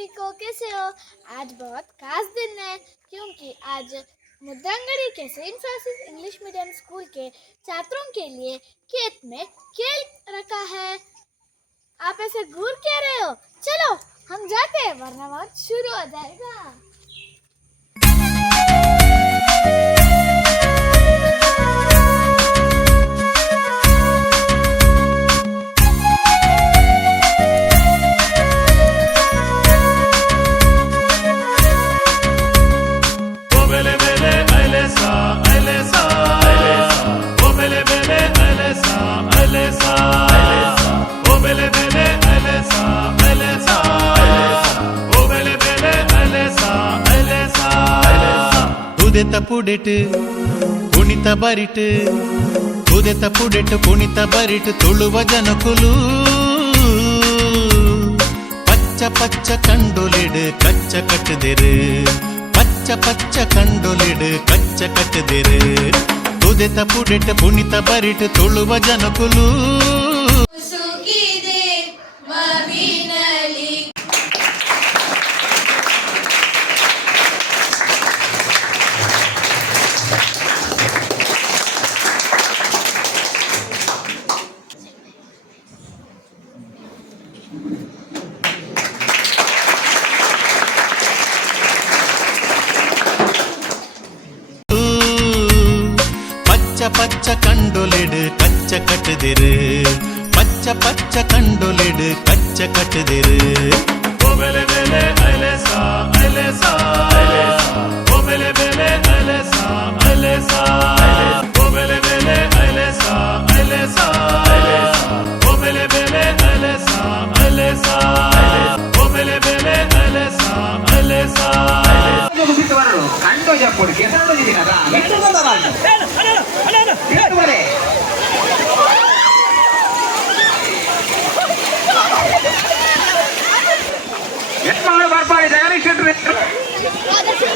सभी को कैसे हो आज बहुत खास दिन है क्योंकि आज मुद्दांगड़ी के Saint Francis English medium school के छात्रों के लिए खेत में खेल रखा है आप ऐसे घूर क्या रहे हो चलो हम जाते हैं वरना बहुत शुरू हो जाएगा ಪುಡೆಟು ಕುಣಿತ ಬರಿಟು ಕುದೆತ ಪುಡೆಟು ಕುಣಿತ ಬರಿಟು ತುಳುವ ಜನಕುಲು பச்ச பச்ச கண்டொலிடு கச்ச கட்டுதிரு பச்ச பச்ச கண்டொலிடு கச்ச கட்டுதிரு துதித்த புடிட்டு புனித்த பரிட்டு தொழுவ ஜனக்குலூ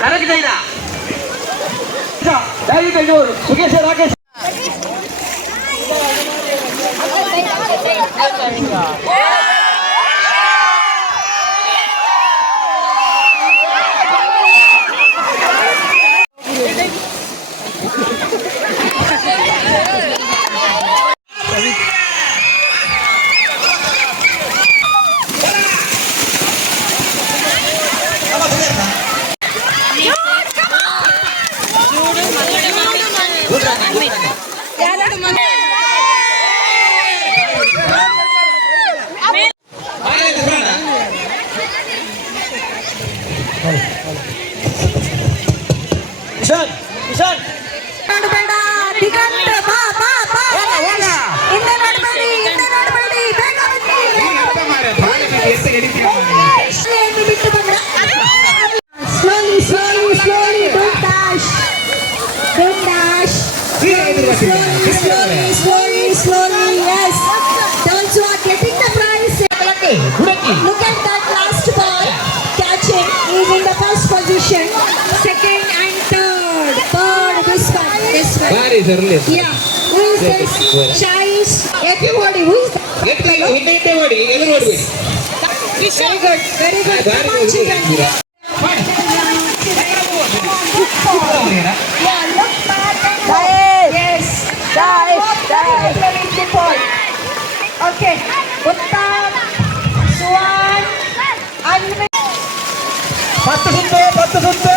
కరెక్ట్ అయినా సుకేష్ రాకేష్ ఇంకా Gary Jarlis. Yeah. Who is this? Shaish. Everybody. Who is that? Everybody. Everybody. Very good. Very good. Come on, children. Yeah, look back and go. Yes. Shaish. Shaish. Okay. Uttam. Suwan. Anvi. பத்து சுத்து பத்து சுத்து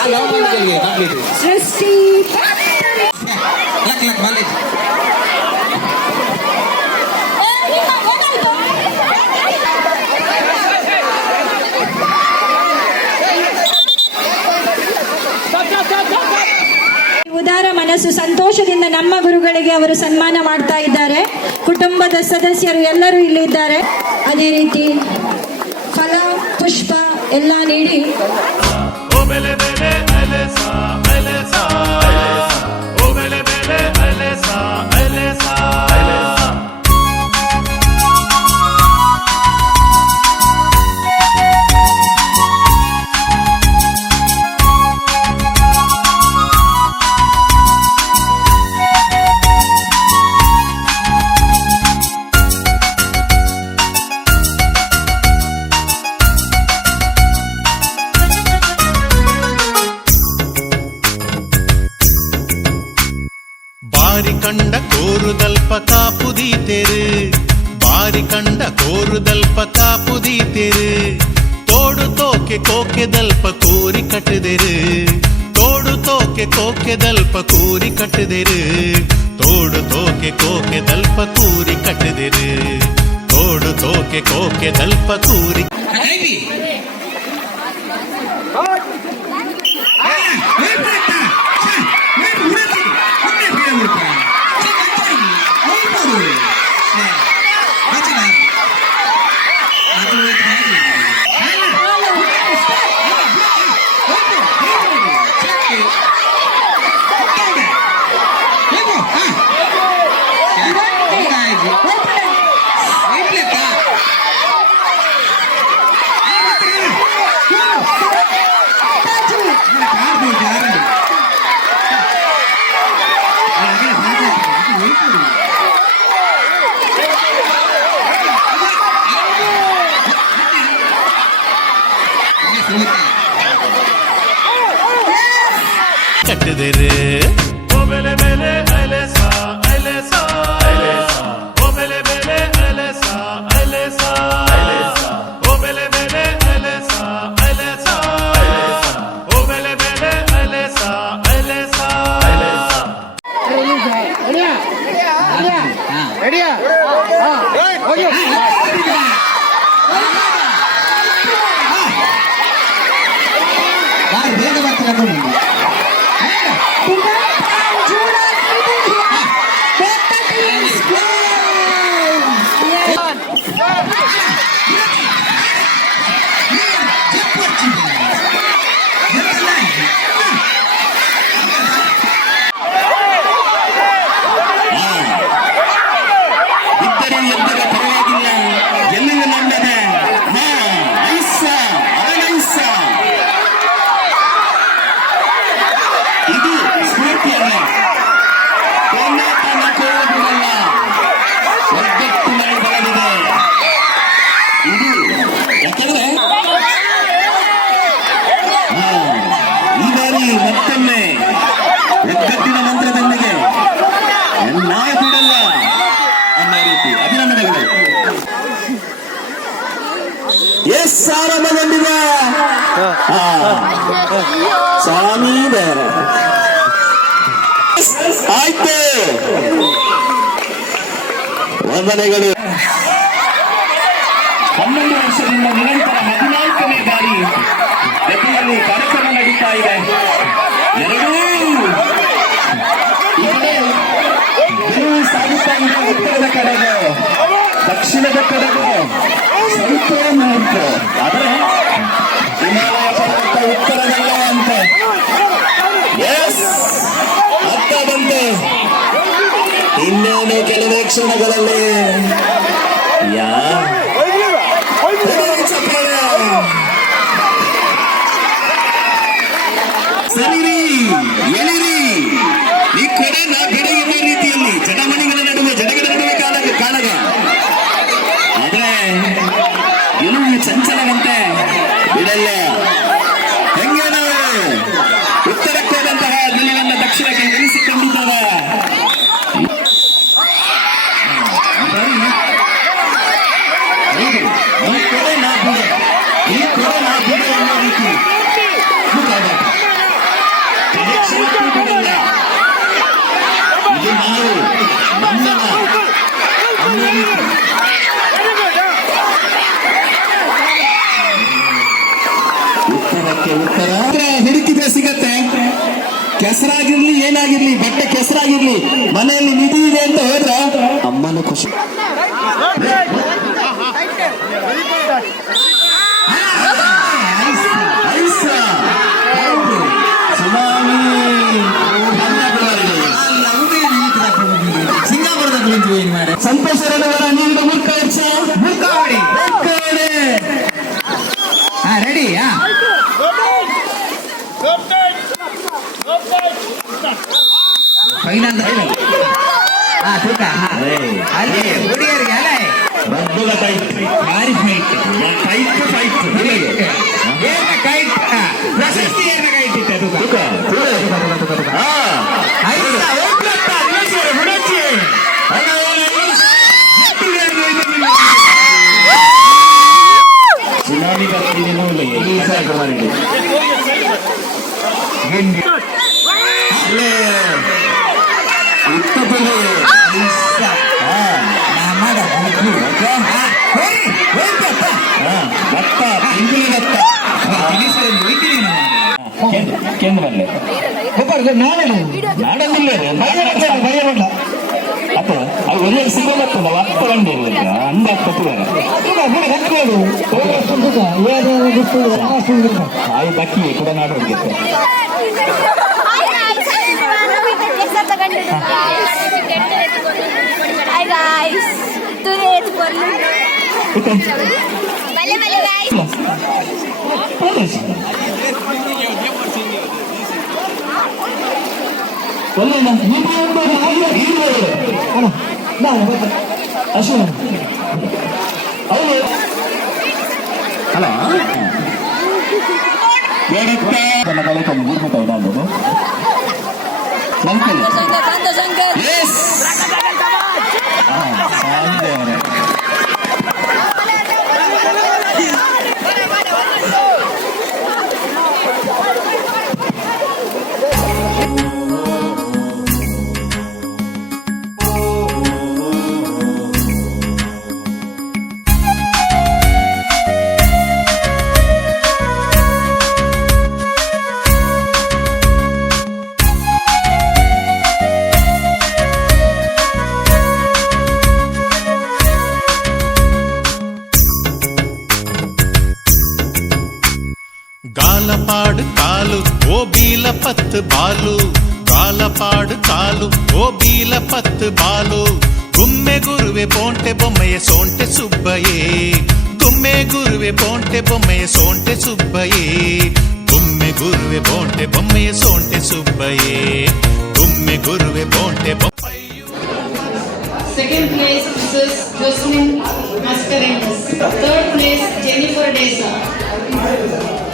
ಉದಾರ ಮನಸ್ಸು ಸಂತೋಷದಿಂದ ನಮ್ಮ ಗುರುಗಳಿಗೆ ಅವರು ಸನ್ಮಾನ ಮಾಡ್ತಾ ಇದ್ದಾರೆ ಕುಟುಂಬದ ಸದಸ್ಯರು ಎಲ್ಲರೂ ಇಲ್ಲಿ ಇದ್ದಾರೆ ಅದೇ ರೀತಿ ಫಲ ಪುಷ್ಪ ಎಲ್ಲ ನೀಡಿ ಬಾರಿ ಕಂಡ ಕೋರುದಲ್ಪ ಕಾಪುದೀತೆರು ಬಾರಿ ಕಂಡ ಕೋರುದಲ್ಪ ಕಾಪುದೀತೆರು ತೋಡು ತೋಕೆ ಕೋಕೆದಲ್ಪ ಕೋರಿ ಕಟ್ಟದೆರು ತೋಡು ತೋಕೆ ಕೋಕೆದಲ್ಪ ಕೋರಿ ಕಟ್ಟದೆರು ತೋಡು ತೋಕೆ ಕೋಕೆದಲ್ಪ ಕೂರಿ ಕಟ್ಟದೆರು ತೋಡು ತೋಕೆ ಕೋಕೆದಲ್ಪ ಕೂರಿ Yeah! 寒いだよ入ってワンダネガル ಹನ್ನೊಂದು ವರ್ಷದಿಂದ ನಿರಂತರ ಹದಿನಾಲ್ಕನೇ ಬಾರಿ ಗತಿಯಲ್ಲಿ ಕಾರ್ಯಕ್ರಮ ನಡೀತಾ ಇದೆ ಎರಡೂ ಗೆಲುವು ಸಾಗುತ್ತಾ ಇದೆ ಉತ್ತರದ ಕಡೆಗೆ ದಕ್ಷಿಣದ ಕಡೆಗೆ ಸಂಪೂರ್ಣ ಉಂಟು ಆದರೆ ಇನ್ನು ಚಂಚಲವಂತೆ ಕೆಸರಾಗಿರ್ಲಿ ಏನಾಗಿರ್ಲಿ ಬಟ್ಟೆ ಕೆಸರಾಗಿರ್ಲಿ ಮನೆಯಲ್ಲಿ ನಿಧಿ ಇದೆ ಅಂತ ಹೇಳಿದ್ರೆ ಅಮ್ಮನ ಖುಷಿ ಸಂತೋಷ anh thấy này à thứ cả hả đấy ಕೇಂದ್ರ ಗೊಬ್ಬರ ನಾಳೆ ನಾಡಲ್ಲಿಲ್ಲ ಭಯ ನೋಡ ಅಪ್ಪ ಅವ್ರು ಎಲ್ಲ ಸಿಗೋ ಬರ್ತದಲ್ಲ ಅಪ್ಪ ಬಂದೆ ಅಂದ ಕಟ್ಟಿದ್ದಾರೆ ತಾಯಿ ಬಕ್ಕಿ ಕೂಡ ನಾಡು ಹೋಗಿತ್ತು Hi guys, today it's for you. Hello ఏడిస్తే తన కళ కమ్ముకుంటుంటాడు సంకల్ సంకల్ ఎస్ நாடு தாலு ஓபியில பத்து பாலு கும்மே குருவே போன்டே பொம்மைய சோன்டே சுப்பையே கும்மே குருவே போன்டே பொம்மைய சோன்டே சுப்பையே கும்மே குருவே போன்டே பொம்மைய சோன்டே சுப்பையே கும்மே குருவே போன்டே பொம்மை Second place, Mrs. Jocelyn Mascarenhas. Third place, Jennifer Desa.